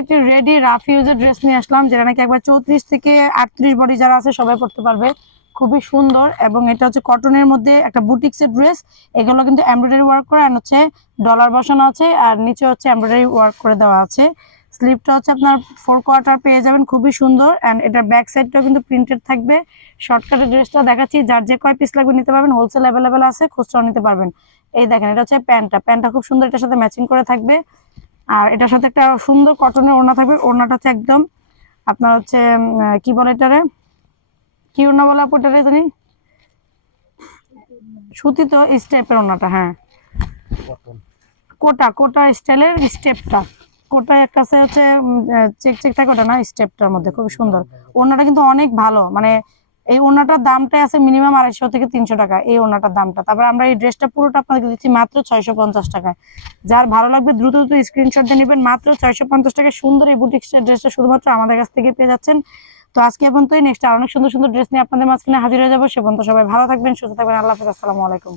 একটি ready rough ইউজের dress নিয়ে আসলাম, যেটা নাকি একবার চৌত্রিশ থেকে আটত্রিশ বডি যারা আছে সবাই পড়তে পারবে। খুবই সুন্দর এবং এটা হচ্ছে কটনের মধ্যে একটা বুটিক্সের ড্রেস এগুলো কিন্তু এমব্রয়ডারি ওয়ার্ক করা and হচ্ছে ডলার বসানো আছে আর নিচে হচ্ছে এমব্রয়ডারি ওয়ার্ক করে দেওয়া আছে। স্লিপটা হচ্ছে আপনার ফোর কোয়ার্টার পেয়ে যাবেন, খুবই সুন্দর অ্যান্ড এটার ব্যাক সাইডটাও কিন্তু প্রিন্টেড থাকবে। শর্টকাটের ড্রেসটা দেখাচ্ছি, যার যে কয় পিস লাগবে নিতে পারবেন হোলসেল অ্যাভেলেবেল আছে, খুচরাও নিতে পারবেন। এই দেখেন, এটা হচ্ছে প্যান্টটা। প্যান্টটা খুব সুন্দর, এটার সাথে ম্যাচিং করে থাকবে। আর এটার সাথে একটা সুন্দর কটনের ওড়না থাকবে। ওড়নাটা হচ্ছে একদম আপনার হচ্ছে কি বলে এটারে? কি ওড়না বলে আপু এটারে জানি? সুতি তো স্টেপের ওড়নাটা হ্যাঁ। কোটা কোটা স্টাইলের স্টেপটা। কোটা একটা হচ্ছে চেক চেক থাকে ওটা না স্টেপটার মধ্যে খুব সুন্দর। ওড়নাটা কিন্তু অনেক ভালো মানে এই ওড়নাটার দামটাই আছে মিনিমাম আড়াইশো থেকে তিনশো টাকা এই ওড়নাটার দামটা। তারপর আমরা এই ড্রেসটা পুরোটা আপনাকে দিচ্ছি মাত্র ছয়শো পঞ্চাশ টাকায়। যার ভালো লাগবে দ্রুত দ্রুত স্ক্রিনশট দিয়ে নেবেন মাত্র ছয়শো পঞ্চাশ টাকায় সুন্দর এই বুটিক্সের ড্রেসটা শুধুমাত্র আমাদের কাছ থেকে পেয়ে যাচ্ছেন। তো আজকে এখন তো নেক্সট আর অনেক সুন্দর সুন্দর ড্রেস নিয়ে আপনাদের মাঝখানে হাজির হয়ে যাব। সে পর্যন্ত সবাই ভালো থাকবেন সুস্থ থাকবেন। আল্লাহ হাফিজ আসসালামু আলাইকুম.